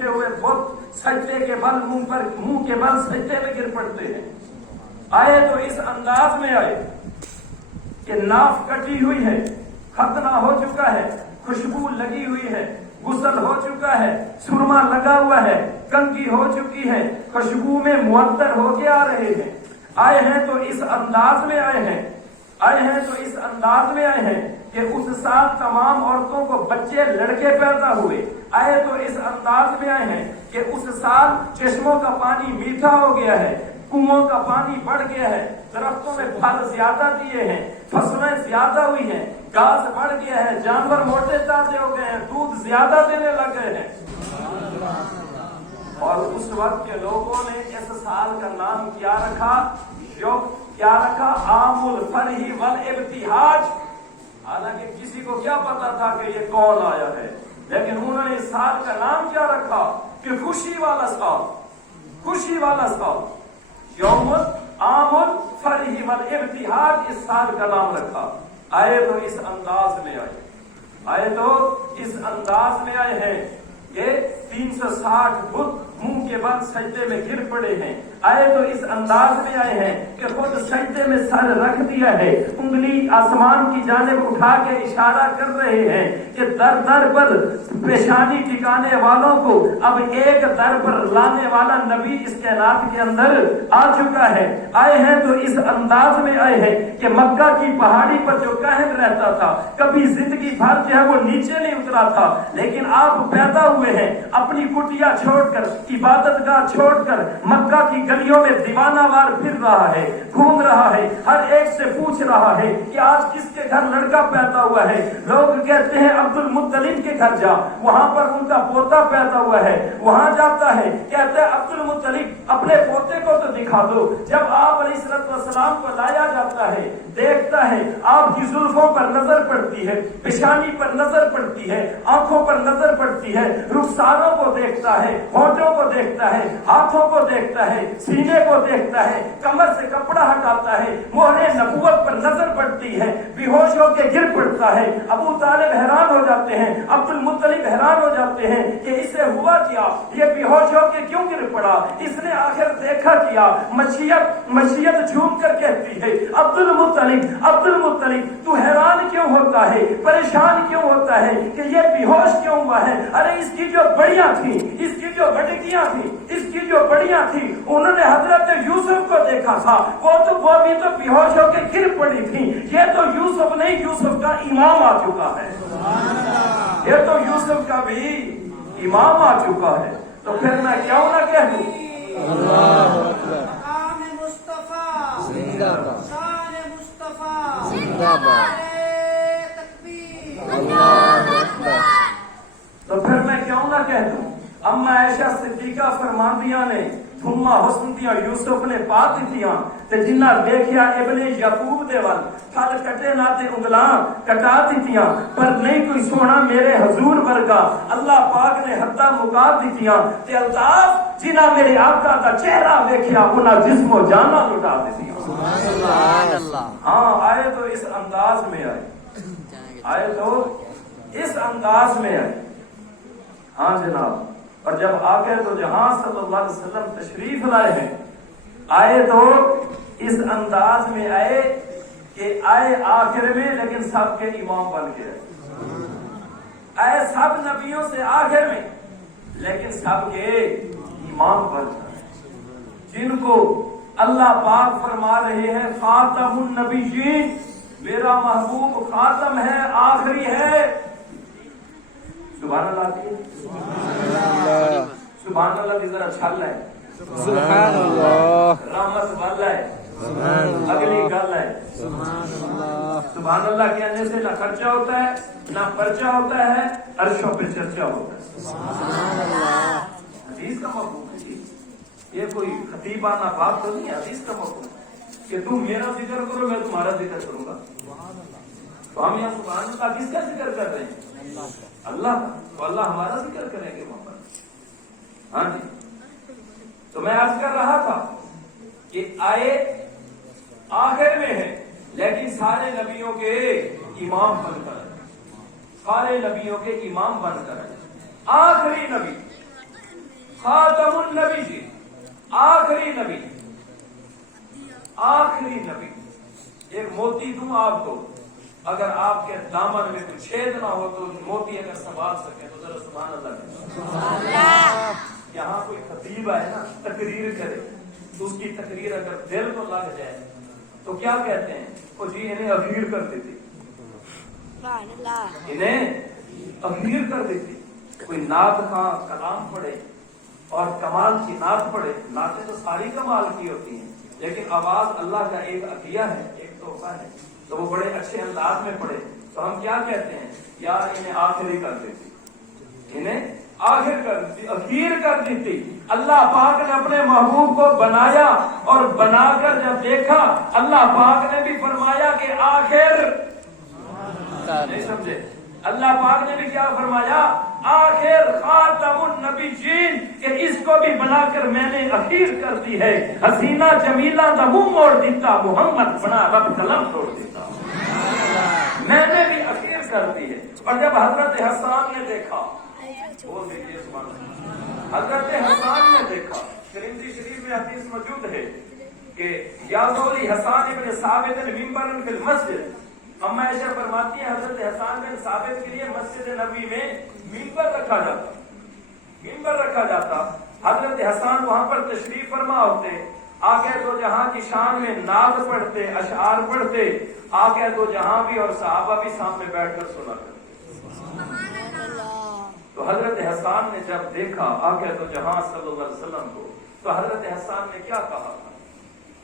رکھے ہوئے بت سجدے کے بل منہ کے بل سجدے میں گر پڑتے ہیں. آئے تو اس انداز میں آئے کہ ناف کٹی ہوئی ہے، ختنہ ہو چکا ہے، خوشبو لگی ہوئی ہے، غسل ہو چکا ہے، سرما لگا ہوا ہے، کنگھی ہو چکی ہے، خوشبو میں معطر ہو کے آ رہے ہیں. آئے ہیں تو اس انداز میں آئے ہیں، آئے ہیں تو اس انداز میں آئے ہیں کہ اس سال تمام عورتوں کو بچے لڑکے پیدا ہوئے. آئے تو اس انداز میں آئے ہیں کہ اس سال چشموں کا پانی میٹھا ہو گیا ہے، کنووں کا پانی بڑھ گیا ہے، درختوں میں پھل زیادہ دیے ہیں، فصلیں زیادہ ہوئی ہیں، گھاس بڑھ گیا ہے، جانور موٹے تازے ہو گئے ہیں، دودھ زیادہ دینے لگ گئے ہیں. اور اس وقت کے لوگوں نے اس سال کا نام کیا رکھا؟ کیا رکھا؟ عام الفرح والابتہاج. حالانکہ کسی کو کیا پتا تھا کہ یہ کون آیا ہے، لیکن انہوں نے اس سال کا نام کیا رکھا کہ خوشی والا سال، خوشی والا سال. یوم عام الفرح والابتہاج اس سال کا نام رکھا. آئے تو اس انداز میں آئے، آئے تو اس انداز میں آئے ہیں کہ 360 بت منہ کے بعد سجدے میں گر پڑے ہیں. آئے تو اس انداز میں آئے ہیں کہ خود سجدے میں سر رکھ دیا ہے، انگلی آسمان کی جانب اٹھا کے اشارہ کر رہے ہیں کہ در در پر پیشانی ٹکانے والوں کو اب ایک در پر لانے والا نبی اس کائنات کے اندر آ چکا ہے. آئے ہیں تو اس انداز میں آئے ہیں کہ مکہ کی پہاڑی پر جو کاہن رہتا تھا کبھی زندگی بھر جو ہے وہ نیچے نہیں اترا تھا، لیکن آپ پیدا ہوئے ہیں اپنی کٹیا چھوڑ کر، عبادت گاہ چھوڑ کر، مکہ کی گلیوں میں دیوانہ وار پھر رہا ہے، گھوم رہا ہے، ہر ایک سے پوچھ رہا ہے کہ آج کس کے گھر لڑکا پیدا ہوا ہے. لوگ کہتے ہیں عبد المطلب کے گھر جا، وہاں پر ان کا پوتا پیدا ہوا ہے. وہاں جاتا ہے، کہتا ہے عبد المطلب اپنے پوتے کو تو دکھا دو. جب آپ علیہ السلام کو لایا جاتا ہے، دیکھتا ہے آپ کی زلفوں پر نظر پڑتی ہے، پیشانی پر نظر پڑتی ہے، آنکھوں پر نظر پڑتی ہے، رخساروں کو دیکھتا ہے، ہونٹوں کو دیکھتا ہے، ہاتھوں کو دیکھتا ہے، سینے کو دیکھتا ہے، کمر سے کپڑا ہٹاتا ہے، مہر نبوت پر نظر پڑتی ہے، بے ہوش ہو کے گر پڑتا ہے. ابو طالب حیران ہو جاتے ہیں، عبد المطلب حیران ہو جاتے ہیں کہ اسے ہوا کیا، یہ بے ہوش ہو کے کیوں گر پڑا. اس نے آخر دیکھا کیا، مشیت جھوم کر کہتی ہے عبد المطلب تو حیران کیوں ہوتا ہے، پریشان کیوں ہوتا ہے کہ یہ بے ہوش کیوں ہوا ہے. ارے اس کی جو بڑیاں تھیں، اس کی جو بڑکیاں تھیں، اس کی جو بڑیاں تھیں، انہوں نے حضرت یوسف کو دیکھا تھا، وہ بھی تو بے ہوش ہو کے گر پڑی تھی. یہ تو یوسف نہیں، یوسف کا امام آ چکا ہے، یہ تو یوسف کا بھی امام آ چکا ہے. تو پھر میں کیوں نہ کہہ دوں تو پھر میں کیوں نہ کہہ دوں. اما عائشہ صدیقہ فرماندیاں نے تھما حسن دیا یوسف نے پات دیا تے جنہ دیکھیا ابن یعقوب دے ول پھل کٹے نہ تے انگلاں کٹا دتیاں، پر نہیں کوئی سونا میرے حضور ورگا. اللہ پاک نے حداں مکا دتیاں تے الطاف جنہ میرے آقا دا چہرہ دیکھیا انہاں جسم و جاناں لٹا دتیاں. سبحان اللہ. ہاں آئے تو اس انداز میں آئے تو اس انداز میں آئے. ہاں جناب. اور جب آ گئے تو جہاں صلی اللہ علیہ وسلم تشریف لائے ہیں، آئے تو اس انداز میں آئے کہ آئے آخر میں لیکن سب کے امام بن کے آئے سب نبیوں سے آخر میں لیکن سب کے امام بن گئے، جن کو اللہ پاک فرما رہے ہیں خاتم النبیین، میرا محبوب خاتم ہے، آخری ہے. سبحان اللہ. سبحان اللہ کی ذرا چھل ہے، سبحان اللہ رحمت والا ہے، اگلی گل ہے سبحان اللہ کہنے سے نہ خرچہ ہوتا ہے نہ پرچہ ہوتا ہے، عرشوں پہ چرچا ہوتا ہے. سبحان اللہ. حدیث کا مفہوم ہے جی، یہ کوئی خطیبانہ بات تو نہیں ہے. حدیث کا مفہوم کہ تم میرا ذکر کرو میں تمہارا ذکر کروں گا. تو ہم یہاں سبحان اللہ کس کا ذکر کر رہے ہیں؟ اللہ کا. تو اللہ ہمارا ذکر کریں گے وہاں پر. ہاں جی. تو میں عرض کر رہا تھا کہ آئے آخر میں ہے لیکن سارے نبیوں کے امام بن کر، سارے نبیوں کے امام بن کر آخری نبی خاتم النبی جی، آخری نبی، آخری نبی. ایک موتی دوں آپ کو، اگر آپ کے دامن میں کوئی چھید نہ ہو تو موتی اگر سنبھال سکے تو ذرا سبحان اللہ. یہاں کوئی خطیب آئے نا تقریر کرے تو اس کی تقریر اگر دل کو لگ جائے تو کیا کہتے ہیں؟ وہ جی انہیں اخیر کر دیتی، انہیں اخیر کر دیتی. کوئی نعت خواں کلام پڑھے اور کمال کی نعت پڑھے، نعتیں تو ساری کمال کی ہوتی ہیں لیکن آواز اللہ کا ایک عطیہ ہے، ایک تحفہ ہے، تو وہ بڑے اچھے انداز میں پڑھے تو ہم کیا کہتے ہیں؟ یار انہیں آخری کر دیتی، انہیں آخر کر دیتی، اخیر کر دیتی. اللہ پاک نے اپنے محبوب کو بنایا اور بنا کر جب دیکھا اللہ پاک نے بھی فرمایا کہ آخر. نہیں سمجھے؟ اللہ پاک نے بھی کیا فرمایا؟ آخر خاتم النبیین، کہ اس کو بھی بنا کر میں نے اخیر کر دی ہے. حسینہ جمیلہ دا منہ موڑ دیتا، محمد بنا رب قلم توڑ دیتا. میں نے بھی اخیر کر دی ہے. اور جب حضرت حسان نے دیکھا، وہ دیکھیے سبحان اللہ، حضرت حسان نے دیکھا، ترمذی شریف میں حدیث موجود ہے کہ یا زولی حسان ابن ثابت ممبر فی المسجد. اما عائشہ فرماتی ہے حضرت حسان بن ثابت کے لیے مسجد نبوی میں ممبر رکھا جاتا، ممبر رکھا جاتا. حضرت حسان وہاں پر تشریف فرما ہوتے، آگے تو جہاں کی شان میں نعت پڑھتے، اشعار پڑھتے، آگے تو جہاں بھی اور صحابہ بھی سامنے بیٹھ کر سنا کرتے. تو حضرت حسان نے جب دیکھا آگے تو جہاں صلی اللہ علیہ وسلم کو، تو حضرت حسان نے کیا کہا تھا؟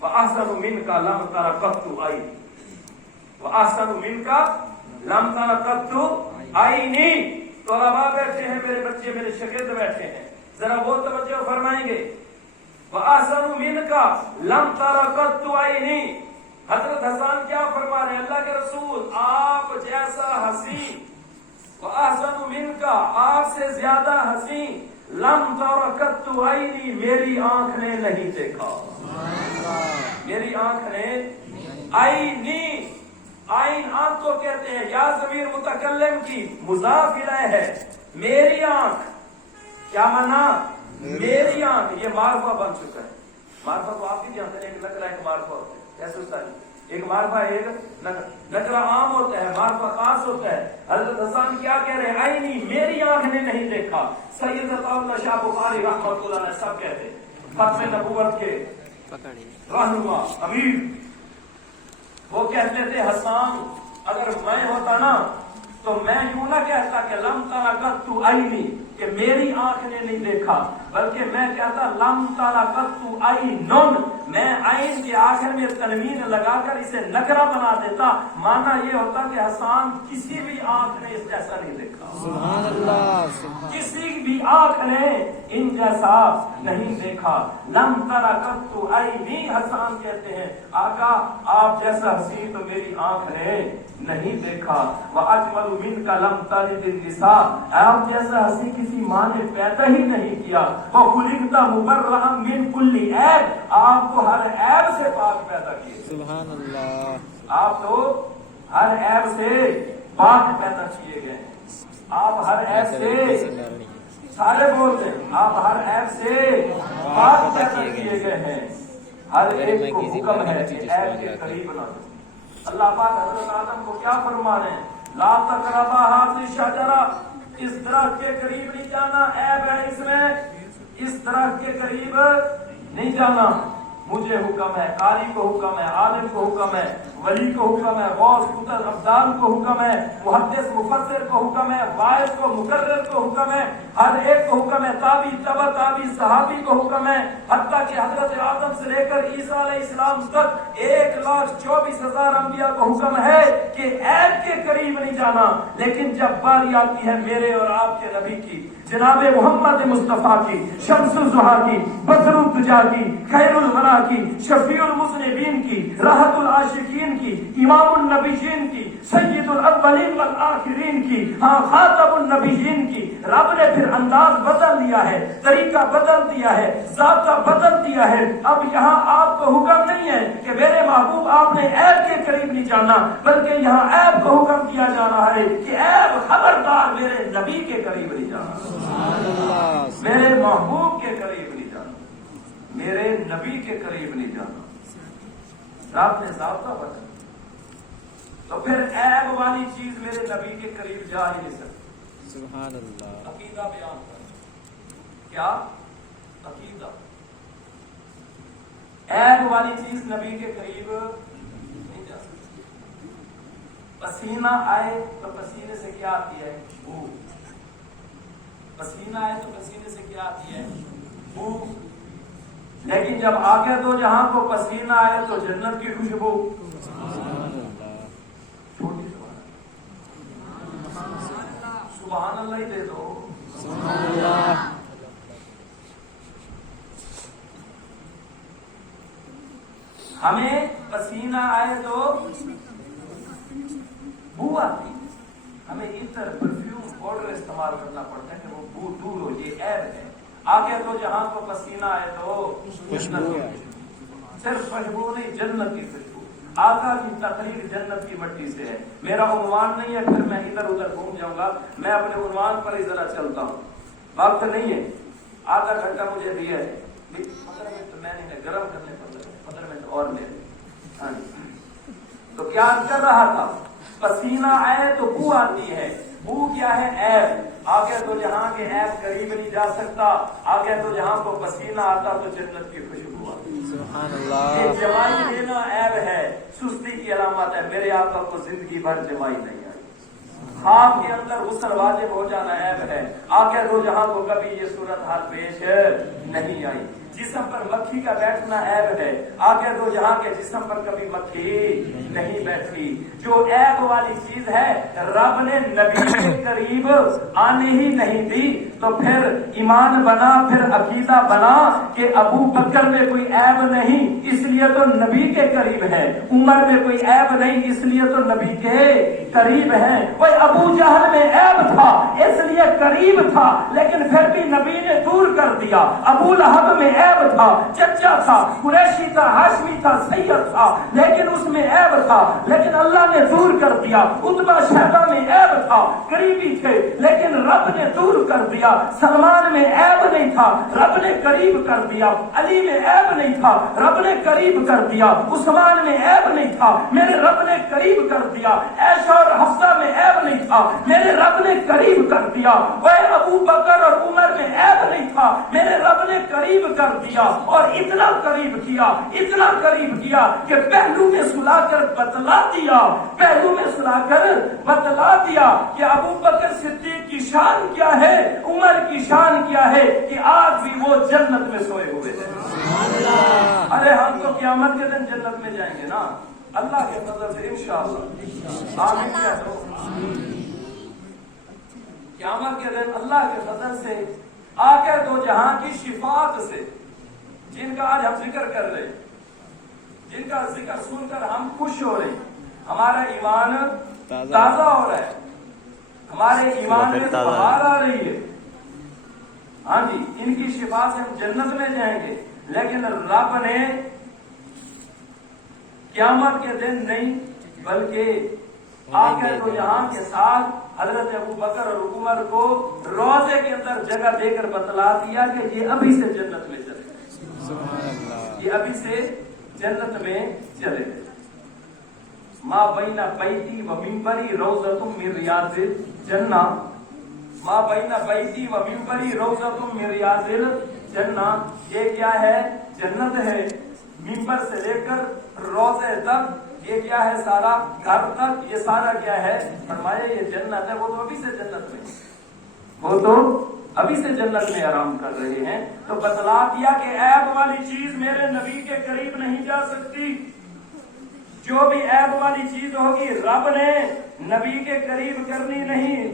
وَأَحْسَنُ مِنْكَ لَمْ تَرَ قَطُّ عَيْنِي، وَأَحْسَنُ مِنْكَ لَمْ تَرَ قَطُّ عَيْنِي. طلباء بیٹھے ہیں، میرے بچے میرے شاگرد بیٹھے ہیں، ذرا وہ توجہ فرمائیں گے. وَأَحْسَنُ مِنْكَ لَمْ تَرَ قَطُّ عَيْنِي. حضرت حسان کیا فرما رہے ہیں؟ اللہ کے رسول آپ جیسا حسین، وَأَحْسَنُ مِنْكَ آپ سے زیادہ حسین، لَمْ تَرَ قَطُّ عَيْنِي میری آنکھ نے نہیں دیکھا، میری آنکھ نے. عینی، عین آنکھ کو کہتے ہیں، یا ضمیر متکلم کی مضاف الیہ ہے. میری آنکھ کیا مانا؟ میری آنکھ. یہ معرفہ بن چکا ہے. معرفہ کو آپ بھی جانتے ہیں، ایک نکرہ ایک معرفہ ہوتا ہے. ایسے ہوتا ہے، ایک معرفہ ایک نکرہ عام ہوتا ہے، معرفہ خاص ہوتا ہے. حضرت حسان کیا کہہ رہے ہیں؟ عینی میری آنکھ نے نہیں دیکھا. سید عطاءاللہ شاہ بخاری رحمۃ اللہ علیہ سب کہتے ہیں، ختم نبوت کے رہنما امیر، وہ کہتے تھے حسان اگر میں ہوتا نا تو میں یوں نہ کہتا کہ لم ترا قط عینی، کہ میری آنکھ نے نہیں دیکھا، بلکہ میں کہتا لم ترا قط عینن. میں عین کے آخر میں تنوین لگا کر اسے نکرہ بنا دیتا، مانا یہ ہوتا کہ حسان کسی بھی آنکھ نے اس جیسا نہیں دیکھا. سبحان اللہ، کسی بھی آنکھ نے ان جیسا نہیں دیکھا. لم ترا قط عینی، حسان کہتے ہیں آقا آپ جیسا حسین تو میری آنکھ نے نہیں دیکھا. وَأَجْمَلُ مِنْكَ لَمْ تَلِدِ النِّسَاء، آپ جیسا حسین کسی ماں نے پیدا ہی نہیں کیا. وَخُلِقْتَ مُبَرَّأً مِنْ كُلِّ عیب، آپ کو ہر عیب سے پاک پیدا کیے. سبحان اللہ، آپ تو ہر عیب سے پاک پیدا کیے گئے. آپ ہر عیب سے، سارے بولتے ہیں، آپ ہر عیب سے پاک پیدا کیے گئے ہیں. ہر ایک کو حکم ہے کہ عیب کے قریب نہ ہو. اللہ پاک حضرت آدم کو کیا فرما رہے ہیں؟ لا تقربا هذه الشجرة، اس درخت کے قریب نہیں جانا، عیب ہے اس میں، اس درخت کے قریب نہیں جانا. مجھے حکم ہے، قاری کو حکم ہے، عالم کو حکم ہے، ولی کو حکم ہے، غوث قطب ابدال کو حکم ہے، محدث مفسر کو حکم ہے، واعظ کو مقرر کو حکم ہے، ہر ایک کو حکم ہے، تابعی تبع تابعی صحابی کو حکم ہے، حتیٰ کہ حضرت آدم سے لے کر عیسیٰ علیہ السلام تک 1,24,000 انبیاء کو حکم ہے کہ عیب کے قریب نہیں جانا. لیکن جب باری آتی ہے میرے اور آپ کے نبی کی، جناب محمد مصطفیٰ کی، شمس الضحیٰ کی، بدر الدجا کی، خیر الورا کی، شفیع المذنبین کی، راحت العاشقین کی، امام النبیین کی، سید الاولین والآخرین کی، ہاں خاتم النبیین کی. رب نے پھر انداز بدل دیا ہے، طریقہ بدل دیا ہے، ذاتہ بدل دیا ہے. اب یہاں آپ کو حکم نہیں ہے کہ میرے محبوب آپ نے عیب کے قریب نہیں جانا، بلکہ یہاں عیب کو حکم دیا جا رہا ہے کہ عیب خبردار میرے نبی کے قریب نہیں جانا. میرے محبوب کے قریب نہیں جانا, میرے نبی کے قریب نہیں جانا. رب نے ضابطہ بتا, تو پھر عیب والی چیز میرے نبی کے قریب جا ہی نہیں سکتی. سبحان اللہ. عقیدہ بیان کر, کیا عقیدہ, عیب والی چیز نبی کے قریب نہیں جا سکتی. پسینہ آئے تو پسینے سے کیا آتی ہے؟ بو. پسینہ آئے تو پسینے سے کیا آتی ہے؟ بو. لیکن جب آگے دو جہاں کو پسینہ آئے تو جنت کی خوشبو. چھوٹی سبحان اللہ ہی دے دو. سبحان اللہ. ہمیں پسینہ آئے تو بو آتی, ہمیں عطر, پرفیوم, پاؤڈر استعمال کرنا پڑتا ہے کہ وہ بو دور ہو. یہ عیب ہے. آگے تو جہاں کو پسینہ آئے تو خوشبو, صرف خوشبو نہیں, جنت کی خوشبو. آقا کی تقریر جنت کی مٹی سے ہے. میرا عنوان نہیں ہے, پھر میں ادھر ادھر گھوم جاؤں گا. میں اپنے عنوان پر ہی ذرا چلتا ہوں, وقت نہیں ہے. آدھا گھنٹہ مجھے دیا ہے, 15 منٹ میں نے گرم کرنے پر 15 منٹ اور لے. تو کیا کر رہا تھا؟ پسینہ آئے تو بو آتی ہے. بو کیا ہے؟ عیب. آگے تو جہاں کے عیب قریب نہیں جا سکتا. آگے تو جہاں کو پسینہ آتا تو جنت کی خوشبو آتی. سبحان اللہ. یہ جوائی دینا عیب ہے, سستی کی علامت ہے. میرے آقا کو زندگی بھر جوائی نہیں آئی. خواب کے اندر غسل واجب ہو جانا عیب ہے. آگے تو جہاں کو کبھی یہ صورتحال پیش نہیں آئی. جسم پر مکھی کا بیٹھنا عیب ہے. آگے تو جہاں کے جسم پر کبھی مکھی نہیں بیٹھی. جو عیب والی چیز ہے رب نے نبی کے قریب آنے ہی نہیں دی. تو پھر ایمان بنا, پھر عقیدہ بنا کہ ابو بکر میں کوئی عیب نہیں اس لیے تو نبی کے قریب ہے. عمر میں کوئی عیب نہیں اس لیے تو نبی کے قریب ہے. کوئی ابو جہل میں عیب تھا اس لیے قریب تھا, لیکن پھر بھی نبی نے دور کر دیا. ابو لہب میں عیب تھا, چچا تھا, قریشی تھا, ہاشمی تھا, سید تھا, لیکن اس میں عیب تھا, لیکن اللہ نے دور کر دیا. عتبہ شیبہ میں عیب تھا, قریبی تھے, لیکن رب نے دور کر دیا. سلمان میں عیب نہیں تھا, رب نے قریب کر دیا. علی میں عیب نہیں تھا, رب نے قریب کر دیا. عثمان میں عیب نہیں تھا, میرے رب نے قریب کر دیا. عائشہ اور حفصہ میں عیب نہیں تھا, میرے رب نے قریب کر دیا. وہ ابو بکر اور عمر میں عیب نہیں تھا, میرے رب نے قریب کر دیا. اور اتنا قریب کیا, اتنا قریب کیا کہ پہلو میں سلا کر بتلا دیا, پہلو میں سلا کر بتلا دیا کہ ابو بکر صدیق کی شان کیا ہے, عمر کی شان کیا ہے, کہ آج بھی وہ جنت میں سوئے ہوئے ہیں. ارے ہم تو قیامت کے دن جنت میں جائیں گے نا, اللہ کے فضل سے انشاءاللہ. آمین کہہ دو. قیامت کے دن اللہ کے فضل سے آ کر دو جہاں کی شفاعت سے, جن کا آج ہم ذکر کر رہے, جن کا ذکر سن کر ہم خوش ہو رہے, ہمارا ایمان تازہ ہو رہا ہے, ہمارے ایمان میں بہار آ رہی ہے. ہاں جی, ان کی شفا سے ہم جنت میں جائیں گے. لیکن رب نے قیامت کے دن نہیں بلکہ آ کر تو یہاں کے ساتھ حضرت ابو بکر اور عمر کو روزے کے اندر جگہ دے کر بتلا دیا کہ یہ ابھی سے جنت میں چلے گئے, یہ ابھی سے جنت میں چلے گئے. ما بین بیتی و منبری روضۃ من ریاض الجنہ, ما بین بیتی و منبری روضۃ من ریاض الجنہ. یہ کیا ہے؟ جنت ہے. منبر سے لے کر روضے تک, یہ کیا ہے؟ سارا گھر تک, یہ سارا کیا ہے؟ فرمایا یہ جنت ہے. وہ تو ابھی سے جنت میں, وہ تو ابھی سے جنت میں آرام کر رہے ہیں. تو بتلا دیا کہ عیب والی چیز میرے نبی کے قریب نہیں جا سکتی. جو بھی عیب والی چیز ہوگی رب نے نبی کے قریب کرنی نہیں.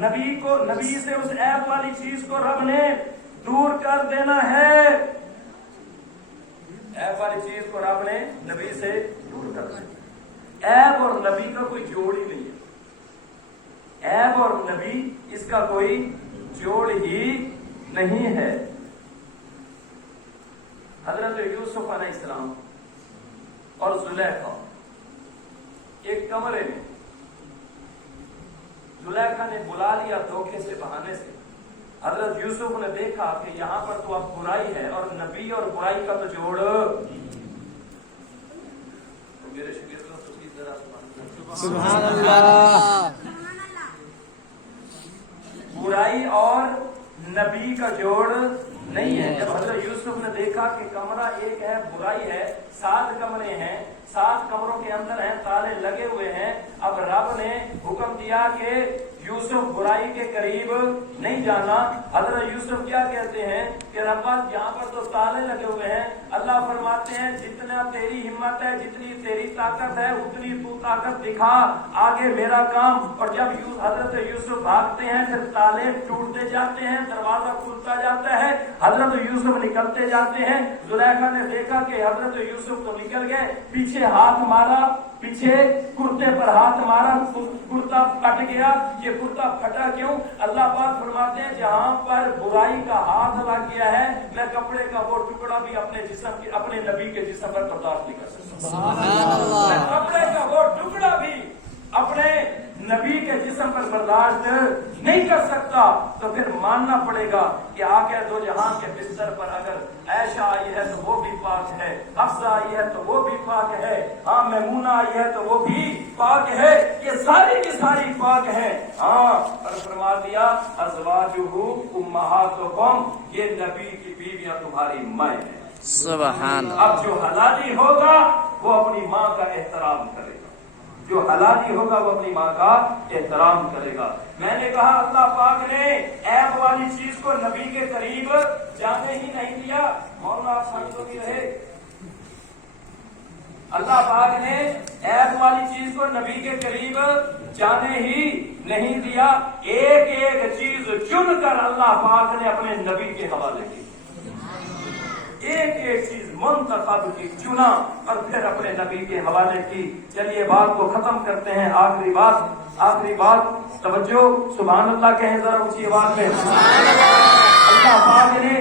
نبی کو, نبی سے اس عیب والی چیز کو رب نے دور کر دینا ہے. عیب والی چیز کو رب نے نبی سے دور کر دینا. عیب اور نبی کا کوئی جوڑ ہی نہیں ہے. عیب اور نبی اس کا کوئی جوڑ ہی نہیں ہے. حضرت یوسف علیہ السلام اور زلیخا ایک کمرے میں, زلیخا نے بلا لیا دھوکے سے, بہانے سے, حضرت یوسف نے دیکھا کہ یہاں پر تو اب برائی ہے اور نبی اور برائی کا تو جوڑ. میرے شاگردوں تو کی ذرا سبحان اللہ. برائی اور نبی کا جوڑ نہیں ہے. جب حضرت یوسف نے دیکھا کہ کمرہ ایک ہے برائی ہے, 7 کمرے ہیں, 7 کمروں کے اندر ہیں, تالے لگے ہوئے ہیں, اب رب نے حکم دیا کہ یوسف برائی کے قریب نہیں جانا. حضرت یوسف کیا کہتے ہیں کہ ربا یہاں پر تو تالے لگے ہوئے ہیں. اللہ فرماتے ہیں جتنا تیری ہمت ہے, جتنی تیری طاقت ہے, اتنی تو طاقت دکھا, آگے میرا کام. اور جب حضرت یوسف بھاگتے ہیں پھر تالے ٹوٹتے جاتے ہیں, دروازہ کھلتا جاتا ہے, حضرت یوسف نکلتے جاتے ہیں. زلیخا نے دیکھا کہ حضرت یوسف تو نکل گئے, پیچھے ہاتھ مارا, پیچھے کرتے پر ہاتھ مارا, کرتا پھٹ گیا. یہ کرتا پھٹا کیوں؟ اللہ پاک فرماتے ہیں جہاں پر برائی کا ہاتھ لگ گیا ہے میں کپڑے کا وہ ٹکڑا بھی اپنے جسم کے, اپنے نبی کے جسم پر برداشت نہیں کر سکتا. میں کپڑے کا وہ ٹکڑا بھی اپنے نبی کے جسم پر برداشت نہیں کر سکتا. تو پھر ماننا پڑے گا کہ آقا دو جہاں کے بستر پر اگر عائشہ آئی ہے تو وہ بھی پاک ہے, حفصہ آئی ہے تو وہ بھی پاک ہے, ہاں میمونہ آئی ہے تو وہ بھی پاک ہے, یہ ساری کی ساری پاک ہے. ہاں اور فرما دیا ازواجہ امہاتکم, یہ نبی کی بیویاں تمہاری مائیں ہیں. سبحان. اب جو حلالی ہوگا وہ اپنی ماں کا احترام کرے گا, جو حلالی ہوگا وہ اپنی ماں کا احترام کرے گا. میں نے کہا اللہ پاک نے عیب والی چیز کو نبی کے قریب جانے ہی نہیں دیا. مولانا آپ سمجھو بھی رہے, اللہ پاک نے عیب والی چیز کو نبی کے قریب جانے ہی نہیں دیا. ایک ایک چیز چن کر اللہ پاک نے اپنے نبی کے حوالے کی, ایک ایک چیز منتخب کی, چنا اور پھر اپنے نبی کے حوالے کی. چلیے بات کو ختم کرتے ہیں. آخری بات توجہ, سبحان اللہ کہیں ذرا اونچی آواز میں. اللہ پاک نے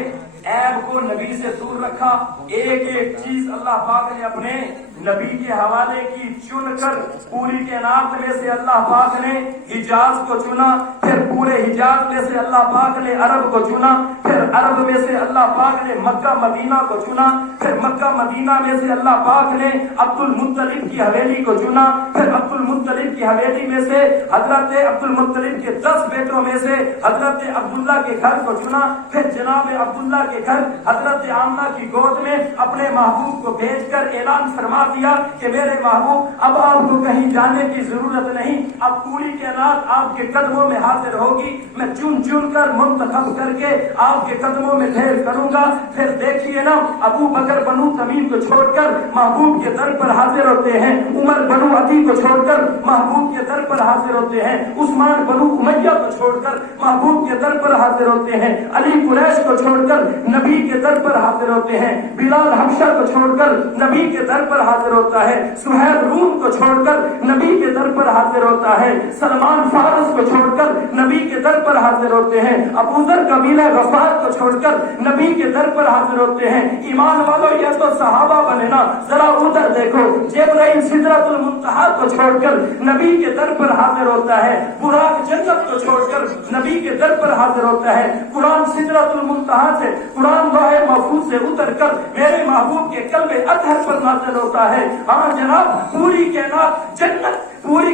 عیب کو نبی سے دور رکھا, ایک ایک چیز اللہ پاک نے اپنے نبی کے حوالے کی, چن کر پوری کائنات میں سے اللہ پاک نے حجاز کو چنا, پھر پورے حجاز میں سے اللہ پاک نے عرب کو چنا, پھر عرب میں سے اللہ پاک نے مکہ مدینہ کو چنا, پھر مکہ مدینہ میں سے اللہ پاک نے عبد المطلب کی حویلی کو چنا, پھر عبد المطلب کی حویلی میں سے حضرت عبد المطلب کے 10 بیٹوں میں سے حضرت عبداللہ کے گھر کو چنا, پھر جناب عبداللہ کے گھر حضرت آمنہ کی گود میں اپنے محبوب کو بھیج کر اعلان فرما دیا کہ میرے محبوب اب آپ کو کہیں جانے کی ضرورت نہیں, اب پوری کائنات آپ کے قدموں میں حاضر ہوگی, میں چن چن کر منتخب کر کے آپ کے قدموں میں ڈھیر کروں گا. پھر دیکھیے نا, ابو بکر بنو تمیم کو چھوڑ کر محبوب کے در پر حاضر ہوتے ہیں, عمر بنو عدی کو چھوڑ کر محبوب کے در پر حاضر ہوتے ہیں, عثمان بنو امیہ کو چھوڑ کر محبوب کے در پر حاضر ہوتے ہیں, علی قریش کو چھوڑ کر نبی کے در پر حاضر ہوتے ہیں, بلال حبشہ کو چھوڑ کر نبی کے در پر حاضر ہوتا ہے, سہیب روم کو چھوڑ کر نبی کے در پر حاضر ہوتا ہے, سلمان فارس کو چھوڑ کر نبی کے در پر حاضر ہوتے ہیں, ابو ذر قبیلہ غفار کو چھوڑ کر نبی کے در پر حاضر ہوتے ہیں. ایمان والو یہ تو صحابہ بنے نا, ذرا ادھر دیکھو, جبرائیل سدرۃ المنتہا کو چھوڑ کر نبی کے در پر حاضر ہوتا ہے, براق جنت کو چھوڑ کر نبی کے در پر حاضر ہوتا ہے, قرآن سدرۃ المنتہا سے, قرآن لوح محفوظ سے اتر کر میرے محبوب کے قلب اطہر پر نازل ہوتا ہے. ہاں جناب, پوری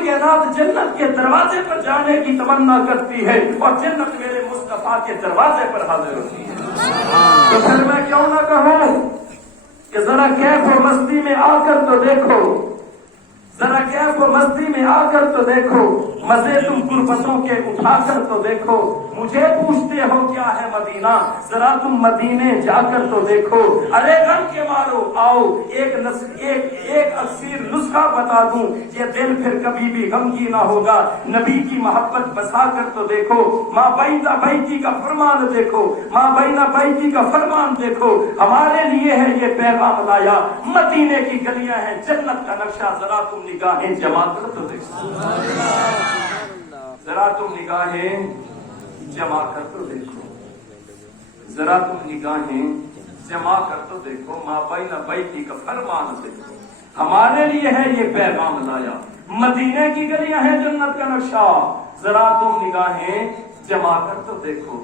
کائنات جنت کے دروازے پر جانے کی تمنا کرتی ہے اور جنت میرے مصطفیٰ کے دروازے پر حاضر ہوتی ہے. تو پھر میں کیوں نہ کہوں کہ ذرا کیف و مستی میں آ کر تو دیکھو, ذرا کیف و مستی میں آ کر تو دیکھو, مزے تم غربتوں کے اٹھا کر تو دیکھو, مجھے پوچھتے ہو کیا ہے مدینہ, ذرا تم مدینے جا کر تو دیکھو. ارے غم کے مارو آؤ ایک اکثیر نسخہ بتا دوں, یہ دل پھر کبھی بھی غمگین نہ ہوگا. نبی کی محبت بسا کر تو دیکھو, ماں بینا بیتی کا فرمان دیکھو, ماں بینا بیتی کا فرمان دیکھو, ہمارے لیے ہے یہ پیغام لایا, مدینے کی گلیاں ہیں جنت کا نقشہ, ذرا تم نگاہیں جما کر تو دیکھو, ذرا تم نگاہیں جما کر تو دیکھو, ذرا تم نگاہیں جما کر تو دیکھو, ماں بینا بیتی کا فرمان دیکھو, ہمارے لیے ہے یہ پیغام لایا, مدینے کی گلیاں ہیں جنت کا نقشہ, ذرا تم نگاہیں جما کر تو دیکھو.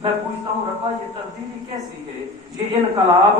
میں پوچھتا ہوں ربا یہ تبدیلی کیسی ہے، یہ انقلاب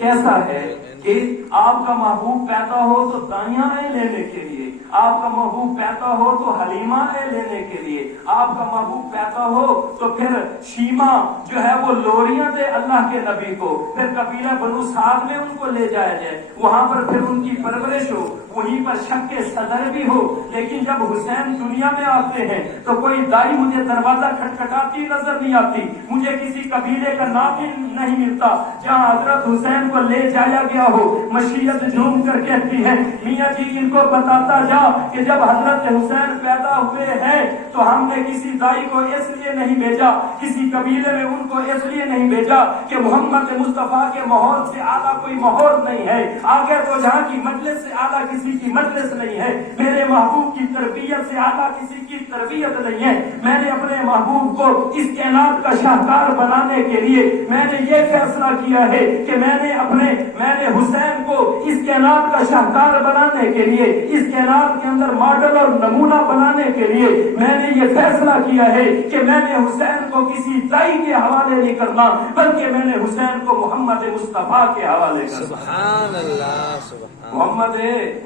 کیسا ہے کہ آپ کا محبوب پیدا ہو تو دائیاں ہے لینے کے لیے، آپ کا محبوب پیدا ہو تو حلیمہ ہے لینے کے لیے، آپ کا محبوب پیدا ہو تو پھر شیما جو ہے وہ لوریاں دے اللہ کے نبی کو، پھر قبیلہ بنو سعد میں ان کو لے جایا جائے، وہاں پر پھر ان کی پرورش ہو، وہیں پر شک کے صدر بھی ہو۔ لیکن جب حسین دنیا میں آتے ہیں تو کوئی دائی مجھے دروازہ کھٹکھٹاتی نظر نہیں آتی، مجھے کسی قبیلے کا نام بھی نہیں ملتا جہاں حضرت حسین کو لے جایا گیا ہو۔ مشیت جھوم کر کہتی ہے میاں جی ان کو بتاتا جا کہ جب حضرت حسین پیدا ہوئے ہیں تو ہم نے کسی دائی کو اس لیے نہیں بھیجا، کسی قبیلے میں ان کو اس لیے نہیں بھیجا کہ محمد مصطفیٰ کے ماحول سے اعلیٰ کوئی ماحول نہیں ہے، آگے تو جہاں کی مجلس سے اعلیٰ کسی کی مجلس نہیں ہے، میرے محبوب کی تربیت سے اعلیٰ کسی کی تربیت نہیں ہے۔ میں نے اپنے محبوب کو اس کائنات کا شاہکار بنانے کے لیے میں نے یہ فیصلہ کیا ہے کہ میں نے حسین کو اس کائنات کا شاہکار بنانے کے لیے، اس کائنات کے اندر ماڈل اور نمونہ بنانے کے لیے میں نے یہ فیصلہ کیا ہے کہ میں نے حسین کو کسی دائی کے حوالے نہیں کرنا، بلکہ میں نے حسین کو محمد مصطفیٰ کے حوالے کرنا۔ سبحان اللہ، سبحان محمد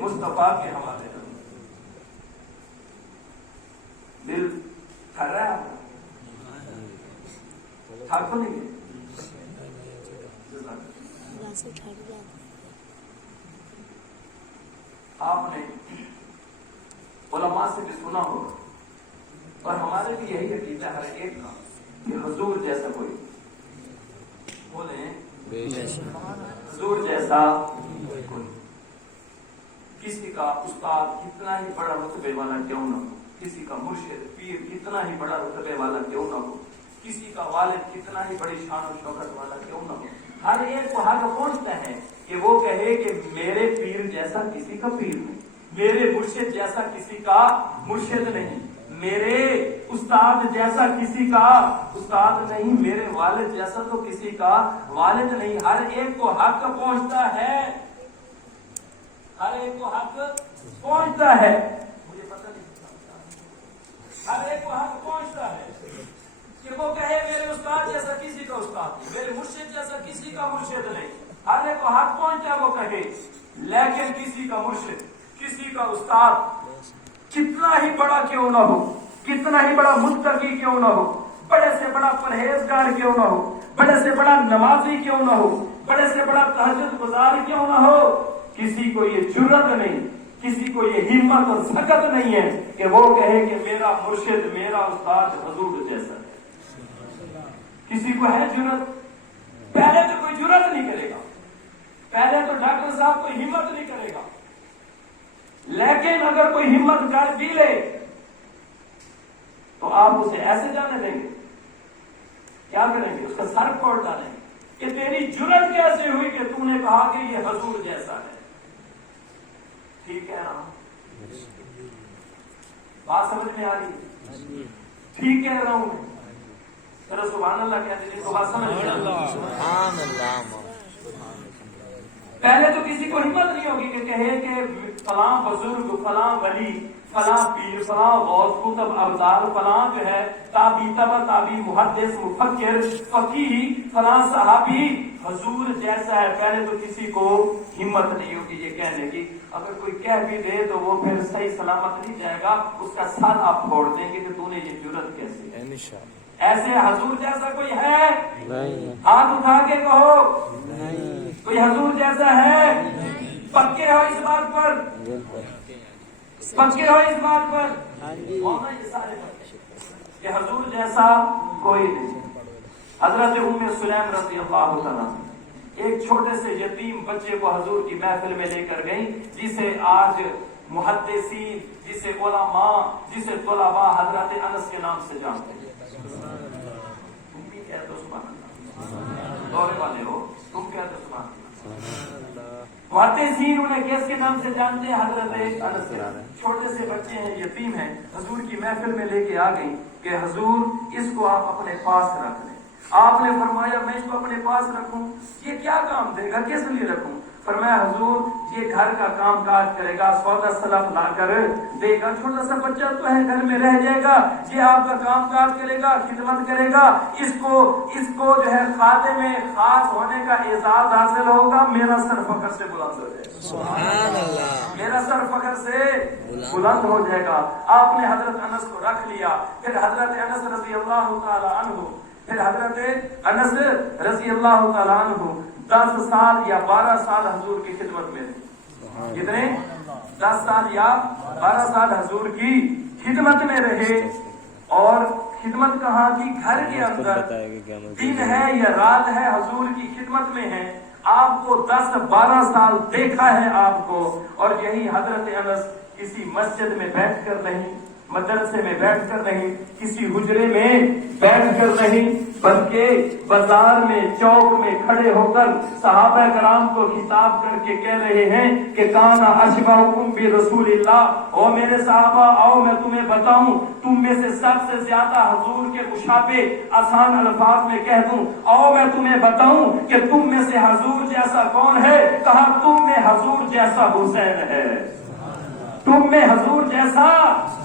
مصطفیٰ کے حوالے کرنا۔ دل کر رہا ہے تھک تو نہیں گئے؟ آپ نے علماء سے بھی سنا ہوگا اور ہمارے بھی یہی عقیدہ ہر ایک کا کہ حضور جیسا کوئی بولیں، حضور جیسا کوئی، کسی کا استاد کتنا ہی بڑا رتبے والا کیوں نہ ہو، کسی کا مرشد پیر کتنا ہی بڑا رتبے والا کیوں نہ ہو، کسی کا والد کتنا ہی بڑی شان و شوکت والا کیوں نہ ہو، ہر ایک کو حق پہنچتا ہے کہ وہ کہے کہ میرے پیر جیسا کسی کا پیر نہیں، میرے مرشد جیسا کسی کا مرشد نہیں، میرے استاد جیسا کسی کا استاد نہیں، میرے والد جیسا تو کسی کا والد نہیں۔ ہر ایک کو حق پہنچتا ہے، ہر ایک کو حق پہنچتا ہے، مجھے پتہ نہیں، ہر ایک کو حق پہنچتا ہے کہ وہ کہے میرے استاد جیسا کسی کا استاد نہیں، میرے مرشد جیسا کسی کا مرشد نہیں، ہر ایک کو حق پہنچتا ہے وہ کہے۔ لیکن کسی کا مرشد، کسی کا استاد کتنا ہی بڑا کیوں نہ ہو، کتنا ہی بڑا متقی کیوں نہ ہو، بڑے سے بڑا پرہیزگار کیوں نہ ہو، بڑے سے بڑا نمازی کیوں نہ ہو، بڑے سے بڑا تہجد گزار کیوں نہ ہو، کسی کو یہ جرأت نہیں، کسی کو یہ ہمت اور سخت نہیں ہے کہ وہ کہے کہ میرا مرشد، میرا استاد حضور جیسا ہے۔ کسی کو ہے جرأت؟ پہلے تو کوئی جرأت نہیں کرے گا، پہلے تو ڈاکٹر صاحب کوئی ہمت نہیں کرے گا، لیکن اگر کوئی ہمت کر بھی لے تو آپ اسے ایسے جانے دیں گے، کیا کریں گے؟ اس کا سر پھوڑ ڈالیں گے کہ تیری جرأت کیسے ہوئی کہ تو نے کہا کہ یہ حضور جیسا ہے۔ ٹھیک ہے نا؟ بات سمجھ میں آ رہی ہے؟ ٹھیک کہہ رہا ہوں میں؟ ذرا سبحان اللہ کہتے ہیں تو بات سمجھ میں آ رہی ہے؟ سبحان اللہ۔ پہلے تو کسی کو ہمت نہیں ہوگی کہ کہے کہ فلاں بزرگ، فلاں ولی، فلاں پیر، فلاں غوث، قطب، ابدال، فلاں جو ہے تابعی، تبع تابعی، محدث، مفکر، فقیہ، فلاں صحابی حضور جیسا ہے۔ پہلے تو کسی کو ہمت نہیں ہوگی یہ کہنے کی۔ اگر کوئی کہہ بھی دے تو وہ پھر صحیح سلامت نہیں جائے گا، اس کا سر آپ پھوڑ دیں گے کہ تو نے یہ جرأت کیسے ہے۔ ایسے حضور جیسا کوئی ہے؟ ہاتھ اٹھا کے کہو کوئی حضور جیسا ہے؟ پکے ہو اس بات پر؟ پکے ہو اس بات پر؟ یہ سارے کہ حضور جیسا کوئی نہیں۔ حضرت ام سلیم رضی اللہ تعالیٰ ایک چھوٹے سے یتیم بچے کو حضور کی محفل میں لے کر گئی، جسے آج محدثین، جسے علماء، جسے طلباء حضرت انس کے نام سے جانتے ہیں۔ تم بھی کہہ دو سبحان اللہ، دورے والے ہو، تم کہہ دو سبحان اللہ۔ محدثین انہیں کس کے نام سے جانتے ہیں؟ حضرت انس کے نام۔ چھوٹے سے بچے ہیں، یتیم ہیں، حضور کی محفل میں لے کے آ گئی کہ حضور اس کو آپ اپنے پاس رکھ لیں۔ آپ نے فرمایا میں اس کو اپنے پاس رکھوں؟ یہ کیا کام دے گا، کس لیے رکھوں؟ فرمایا حضور یہ گھر کا کام کاج کرے گا، سودا سلف لا کر دے گا، چھوٹا سا بچہ تو ہے گھر میں رہ جائے گا، یہ آپ کا کام کاج کرے گا، خدمت کرے گا، اس کو جو ہے خادم میں خاص ہونے کا اعزاز حاصل ہوگا، میرا سر فخر سے بلند ہو جائے گا، سبحان اللہ، میرا سر فخر سے بلند ہو جائے گا۔ آپ نے حضرت انس کو رکھ لیا، پھر حضرت انس رضی اللہ تعالی عنہ، پھر حضرت انس رضی اللہ تعالی عنہ 10 سال یا 12 سال حضور کی خدمت میں رہے۔ کتنے؟ 10 سال یا 12 سال حضور کی خدمت میں رہے، اور خدمت کہاں کی؟ گھر کے اندر، دن ہے یا رات ہے حضور کی خدمت میں ہے۔ آپ کو 10-12 سال دیکھا ہے آپ کو، اور یہی حضرت انس کسی مسجد میں بیٹھ کر نہیں، مدرسے میں بیٹھ کر نہیں، کسی حجرے میں بیٹھ کر نہیں، بلکہ بازار میں، چوک میں کھڑے ہو کر صحابہ کرام کو خطاب کر کے کہہ رہے ہیں کہ کانا اشبہکم برسول اللہ، او میرے صحابہ آؤ میں تمہیں بتاؤں، تم میں سے سب سے زیادہ حضور کے مشابہ، آسان الفاظ میں کہہ دوں، آؤ میں تمہیں بتاؤں کہ تم میں سے حضور جیسا کون ہے؟ کہا تم میں حضور جیسا حسین ہے، تم میں حضور جیسا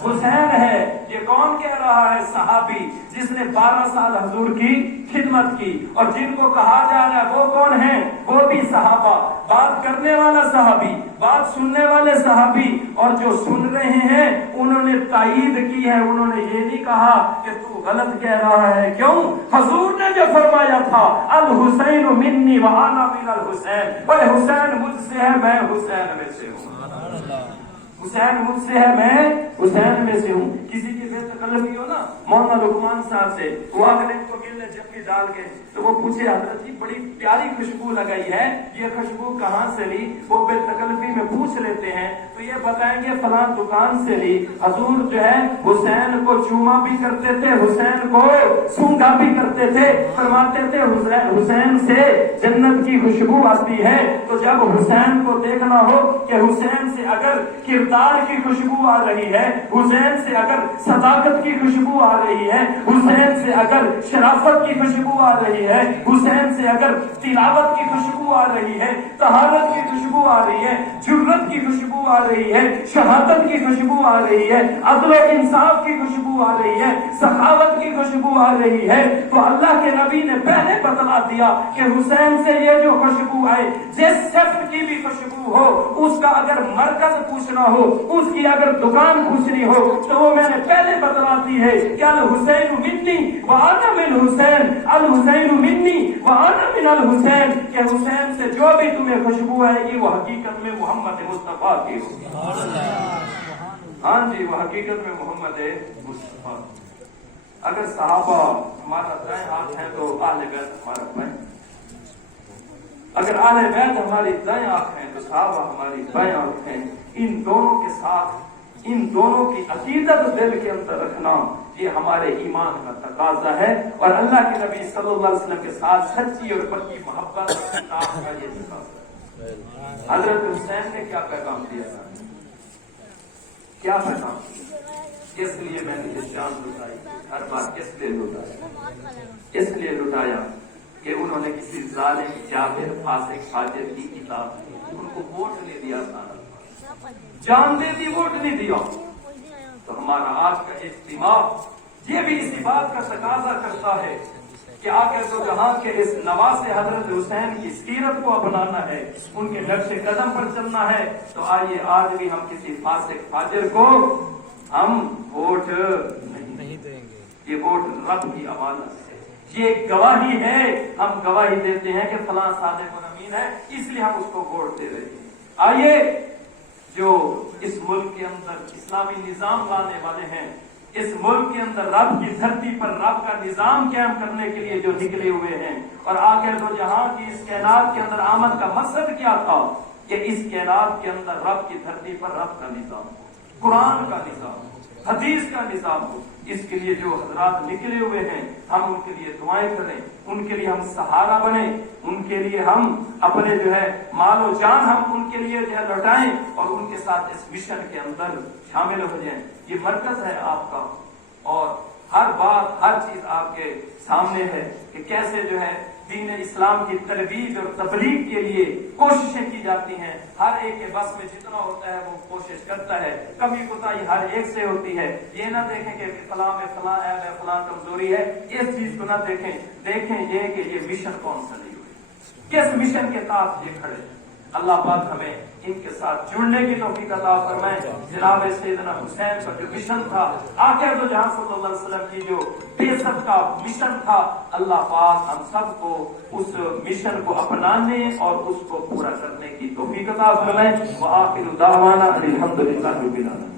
حسین ہے۔ یہ کون کہہ رہا ہے؟ صحابی جس نے 12 سال حضور کی خدمت کی، اور جن کو کہا جا رہا ہے وہ کون ہیں؟ وہ بھی صحابہ، بات کرنے والا صحابی، بات سننے والے صحابی، اور جو سن رہے ہیں انہوں نے تائید کی ہے، انہوں نے یہ نہیں کہا کہ تو غلط کہہ رہا ہے۔ کیوں؟ حضور نے جو فرمایا تھا الحسین منی وانا من الحسین، اور حسین مجھ سے ہے میں حسین میں سے ہوں، حسین مجھ سے ہے میں حسین میں سے ہوں۔ کسی کی بے تکلفی ہو نا مولانا لقمان صاحب سے، وہ اگر ان کو گلنے جبکہ ڈال کے تو وہ پوچھے حضرت جی بڑی پیاری خوشبو لگائی ہے، یہ خوشبو کہاں سے لی؟ وہ بے تکلفی میں پوچھ لیتے ہیں تو یہ بتائیں گے فلاں دکان سے لی۔ حضور جو ہے حسین کو چوما بھی کرتے تھے، حسین کو سونگا بھی کرتے تھے، فرماتے تھے حسین سے جنت کی خوشبو آتی ہے۔ تو جب حسین کو دیکھنا ہو کہ حسین سے اگر کردار کی خوشبو آ رہی ہے، حسین سے اگر صداقت کی خوشبو آ رہی ہے، حسین سے اگر شرافت کی خوشبو آ رہی ہے، حسین سے اگر تلاوت کی خوشبو آ رہی ہے، طہارت کی خوشبو آ رہی ہے، جرت کی خوشبو آ رہی ہے، شہادت کی خوشبو آ رہی ہے، عدل و انصاف کی خوشبو آ رہی ہے، سخاوت کی خوشبو آ رہی ہے، تو اللہ کے نبی نے پہلے بتلا دیا کہ حسین سے یہ جو خوشبو آئے، جس شخص کی بھی خوشبو ہو، اس کا اگر مرکز پوچھنا ہو، اس کی اگر دکان پوچھنی ہو، تو وہ میں نے پہلے بتلا دی ہے کہ الحسین منی وانا من حسین، الحسین منی وانا من الحسین، کہ حسین سے جو بھی تمہیں خوشبو آئے گی وہ حقیقت میں محمد مصطفیٰ کی ہو۔ ہاں جی، وہ حقیقت میں محمد مصطفیٰ۔ اگر صحابہ ہمارا دائیں ہاتھ ہے تو اہل بیت ہمارا بائیں، اگر اہل بیت ہماری دائیں آنکھ ہیں تو صحابہ ہماری بائیں آنکھ ہیں۔ ان دونوں کے ساتھ ان دونوں کی عقیدت دل کے اندر رکھنا یہ ہمارے ایمان کا تقاضا ہے، اور اللہ کے نبی صلی اللہ علیہ وسلم کے ساتھ سچی اور پکی محبت کا یہ تقاضا ہے۔ حضرت حسین نے کیا پیغام دیا تھا؟ کیا پیغام دیا؟ اس لیے میں نے یہ جان لٹائی، ہر بات اس لیے لٹایا، اس لیے لٹایا کہ انہوں نے کسی ظالم جابر فاسق فاجر کی کتاب ان کو ووٹ نہیں دیا تھا، جان دے دی، ووٹ نہیں دیا۔ تو ہمارا آج کا اجتماع یہ بھی اسی بات کا تقاضا کرتا ہے کہ آخر تو جہاں کے اس نواز حضرت حسین کی سیرت کو اپنانا ہے، ان کے نقش قدم پر چلنا ہے، تو آئیے آج بھی ہم کسی فاسق فاجر کو ہم ووٹ نہیں دیں گے۔ یہ ووٹ رب کی امانت ہے، یہ گواہی ہے، ہم گواہی دیتے ہیں کہ فلاں صادق و امین ہے، اس لیے ہم اس کو ووٹ دے رہے ہیں۔ آئیے جو اس ملک کے اندر اسلامی نظام لانے والے ہیں، اس ملک کے اندر رب کی دھرتی پر رب کا نظام قائم کرنے کے لیے جو نکلے ہوئے ہیں، اور آخر تو جہاں کی اس کائنات کے اندر آمد کا مقصد کیا تھا کہ اس کائنات کے اندر رب کی دھرتی پر رب کا نظام ہو، قرآن کا نظام ہو، حدیث کا نظام ہو۔ اس کے لیے جو حضرات نکلے ہوئے ہیں ہم ان کے لیے دعائیں کریں، ان کے لیے ہم سہارا بنیں، ان کے لیے ہم اپنے جو ہے مال و جان ہم ان کے لیے جو ہے لوٹائیں، اور ان کے ساتھ اس مشن کے اندر شامل ہو جائیں۔ یہ مرکز ہے آپ کا، اور ہر بات ہر چیز آپ کے سامنے ہے کہ کیسے جو ہے دین اسلام کی ترویج اور تبلیغ کے لیے کوششیں کی جاتی ہیں. ہر ایک کے بس میں جتنا ہوتا ہے وہ کوشش کرتا ہے. کمی کوتاہی ہر ایک سے ہوتی ہے. یہ نہ دیکھیں کہ فلاں میں فلاں عیب ہے، فلاں کمزوری ہے، اس چیز کو نہ دیکھیں. دیکھیں یہ کہ یہ مشن کون سا لی ہوئی، کس مشن کے ساتھ یہ کھڑے. اللہ پاک ہمیں ان کے ساتھ جڑنے کی توفیق عطا فرمائے. جناب سیدنا حسین کا جو مشن تھا، آخر تو جہاں صلی اللہ علیہ وسلم کی جو بعثت کا مشن تھا، اللہ پاک ہم سب کو اس مشن کو اپنانے اور اس کو پورا کرنے کی توفیق عطا فرمائے. وآخر دعوانا الحمدللہ رب العالمین.